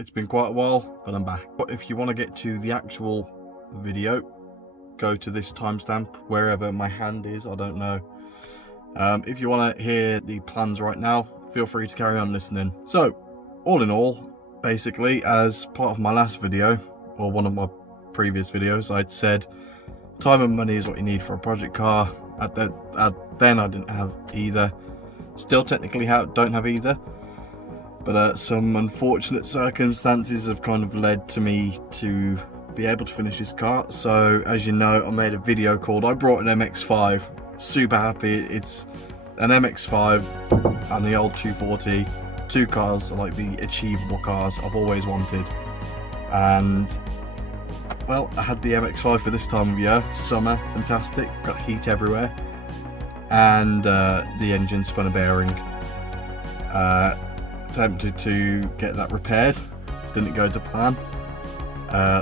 it's been quite a while, but I'm back. But if you want to get to the actual video, go to this timestamp, wherever my hand is, I don't know. If you want to hear the plans right now, feel free to carry on listening. So, all in all, basically, as part of my last video, or one of my previous videos, I'd said time and money is what you need for a project car. Then I didn't have either. Still technically don't have either. But some unfortunate circumstances have kind of led to me to be able to finish this car. So as you know, I made a video called I Brought an MX-5. Super happy. It's an MX-5 and the old 240. Two cars are like the achievable cars I've always wanted. And well, I had the MX-5 for this time of year. Summer, fantastic, got heat everywhere. And the engine spun a bearing. Attempted to get that repaired, didn't go to plan.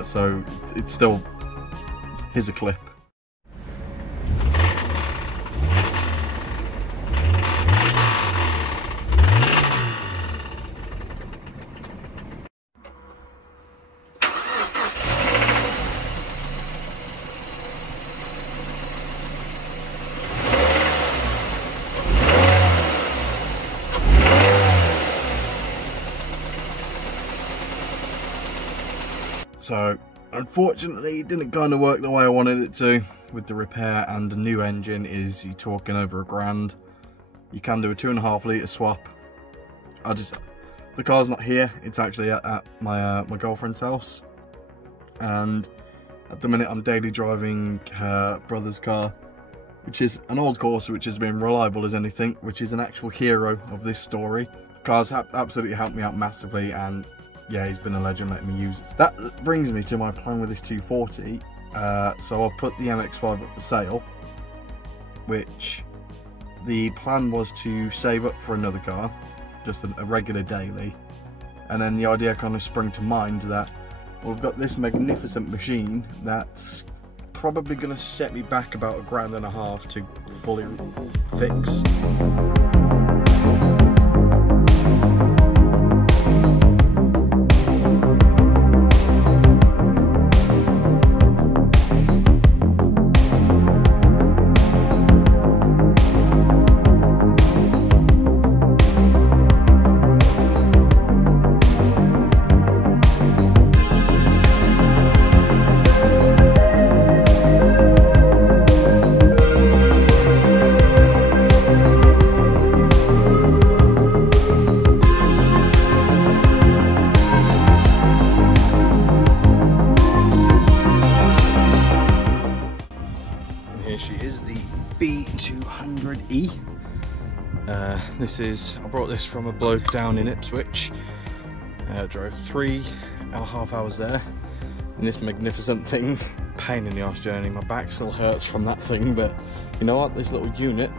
So it's still, here's a clip. So unfortunately it didn't kind of work the way I wanted it to with the repair, and the new engine is, you're talking over $1,000. You can do a 2.5 litre swap. The car's not here, it's actually at my girlfriend's house, and at the minute I'm daily driving her brother's car, which is an old Corsa which has been reliable as anything, which is an actual hero of this story. The car's absolutely helped me out massively, and yeah, he's been a legend letting me use it. That brings me to my plan with this 240. So I've put the MX-5 up for sale, which the plan was to save up for another car, just a regular daily. And then the idea kind of sprung to mind that, well, we've got this magnificent machine that's probably going to set me back about $1,500 to fully fix. She is the B200E. I brought this from a bloke down in Ipswich. Drove 3.5 hours there in this magnificent thing. Pain in the arse journey, my back still hurts from that thing, but you know what, this little unit,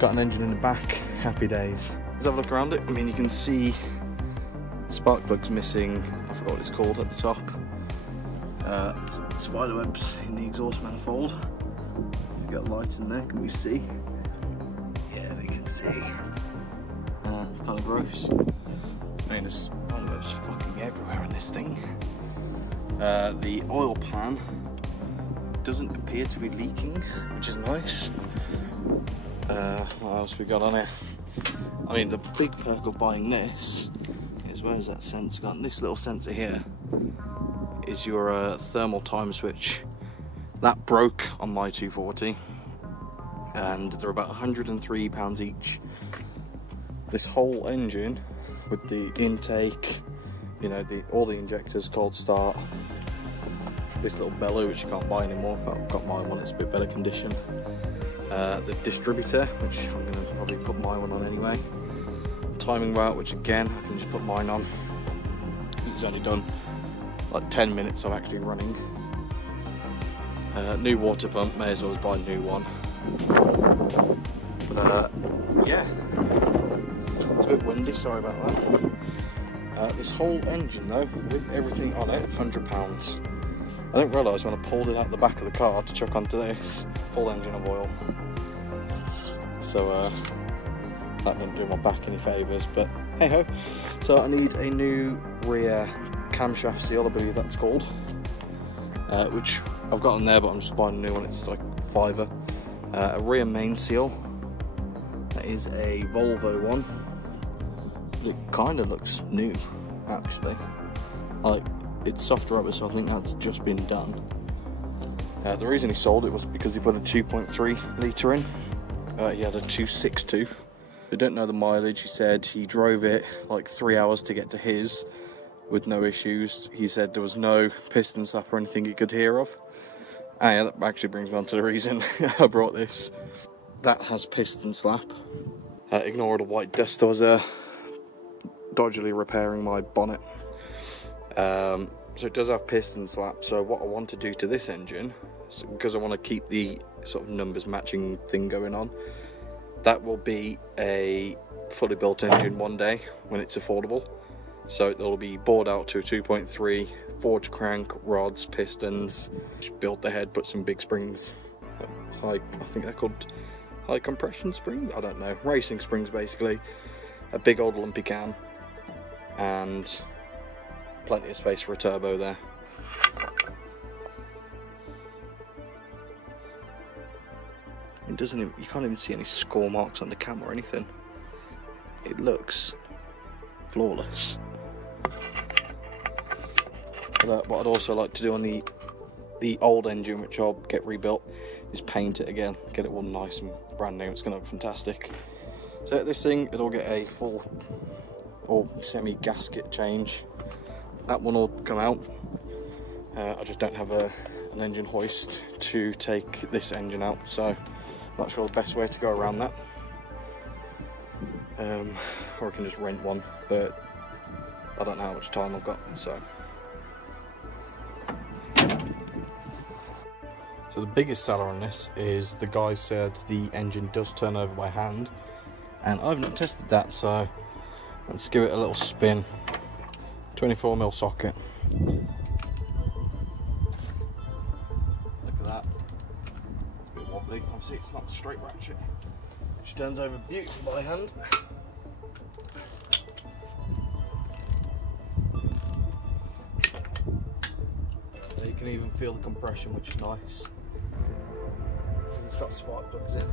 got an engine in the back, happy days. Let's have a look around it. I mean, you can see the spark plug's missing, I forgot what it's called at the top. Spider webs in the exhaust manifold. We've got lights in there, can we see? Yeah, we can see. It's kind of gross. I mean, there's spider webs fucking everywhere on this thing. The oil pan doesn't appear to be leaking, which is nice. What else we got on here? I mean, the big perk of buying this is, where's that sensor gone? This little sensor here is your thermal time switch. That broke on my 240, and they're about £103 each. This whole engine with the intake, you know, all the injectors, cold start, this little bellow which you can't buy anymore, but I've got my one, it's a bit better condition. The distributor, which I'm going to probably put my one on anyway. Timing belt, which again I can just put mine on. It's only done like 10 minutes of actually running. New water pump, may as well buy a new one. But yeah, it's a bit windy, sorry about that. This whole engine though, with everything on it, £100. I didn't realise when I pulled it out the back of the car to chuck onto this, full engine of oil. So that didn't do my back any favours, but Hey ho. So I need a new rear camshaft seal, I believe that's called, which I've got on there, but I'm just buying a new one. It's like $5. A rear main seal. That is a Volvo one. It kind of looks new, actually. Like, it's soft rubber, so I think that's just been done. The reason he sold it was because he put a 2.3 litre in. He had a 2.62. We don't know the mileage. He said he drove it like 3 hours to get to his with no issues. He said there was no piston slap or anything he could hear of. And yeah, that actually brings me on to the reason I brought this. That has piston slap. Ignore all the white dust. I was dodgily repairing my bonnet. So it does have piston slap. So what I want to do to this engine, because I want to keep the sort of numbers matching thing going on, that will be a fully built engine one day when it's affordable. So it'll be bored out to a 2.3, forged crank, rods, pistons, built the head, put some big springs, I think they're called high compression springs, I don't know, racing springs basically, a big old lumpy cam, and plenty of space for a turbo there. It doesn't even, you can't even see any score marks on the cam or anything. It looks flawless. But what I'd also like to do on the old engine, which I'll get rebuilt, is paint it again, get it all nice and brand new. It's going to look fantastic. So this thing, it'll get a full or semi gasket change. That one will come out. I just don't have an engine hoist to take this engine out, so not sure the best way to go around that. Or I can just rent one, but I don't know how much time I've got, so. So the biggest seller on this is the guy said the engine does turn over by hand, and I've not tested that, so let's give it a little spin. 24mm socket. Look at that. It's a bit wobbly. Obviously it's not a straight ratchet, which turns over beautifully by hand. So you can even feel the compression, which is nice, because it's got spark plugs in.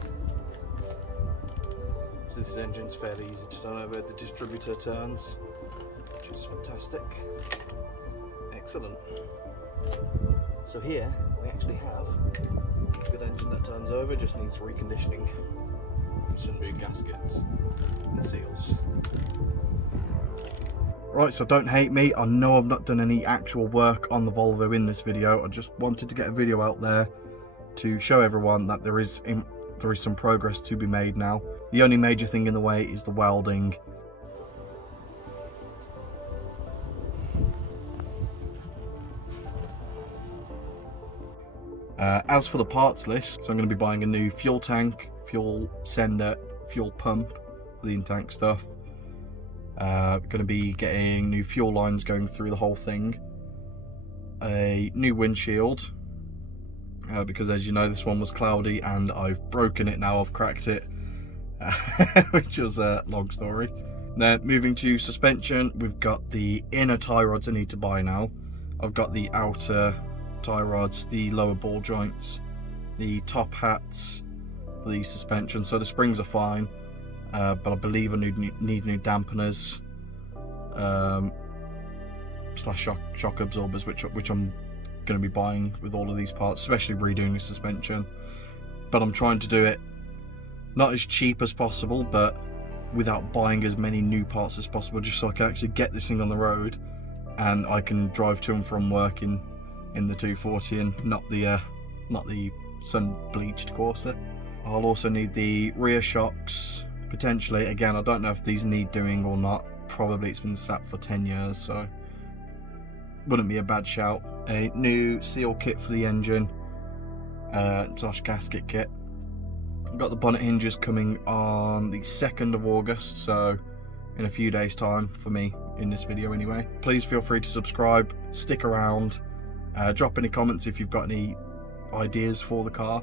So this engine's fairly easy to turn over. The distributor turns, which is fantastic. Excellent. So here we actually have a good engine that turns over, just needs reconditioning, some new gaskets and seals. Right, so don't hate me. I know I've not done any actual work on the Volvo in this video. I just wanted to get a video out there to show everyone that there is some progress to be made now. The only major thing in the way is the welding. As for the parts list, so I'm going to be buying a new fuel tank, fuel sender, fuel pump for the in-tank stuff. Going to be getting new fuel lines going through the whole thing. A new windshield, because as you know this one was cloudy and I've broken it now, I've cracked it, which was a long story. Then moving to suspension, we've got the inner tie rods I need to buy now. I've got the outer tie rods, the lower ball joints, the top hats for the suspension, so the springs are fine, but I believe I need new dampeners, slash shock absorbers, which I'm going to be buying with all of these parts, especially redoing the suspension. But I'm trying to do it not as cheap as possible, but without buying as many new parts as possible, just so I can actually get this thing on the road and I can drive to and from work in the 240 and not the sun bleached Corsa. I'll also need the rear shocks, potentially. Again, I don't know if these need doing or not. Probably it's been sat for 10 years, so wouldn't be a bad shout. A new seal kit for the engine, slash gasket kit. I've got the bonnet hinges coming on the 2nd of August, so in a few days time for me in this video anyway. Please feel free to subscribe, stick around, drop any comments if you've got any ideas for the car.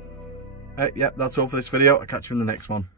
Yeah, that's all for this video. I'll catch you in the next one.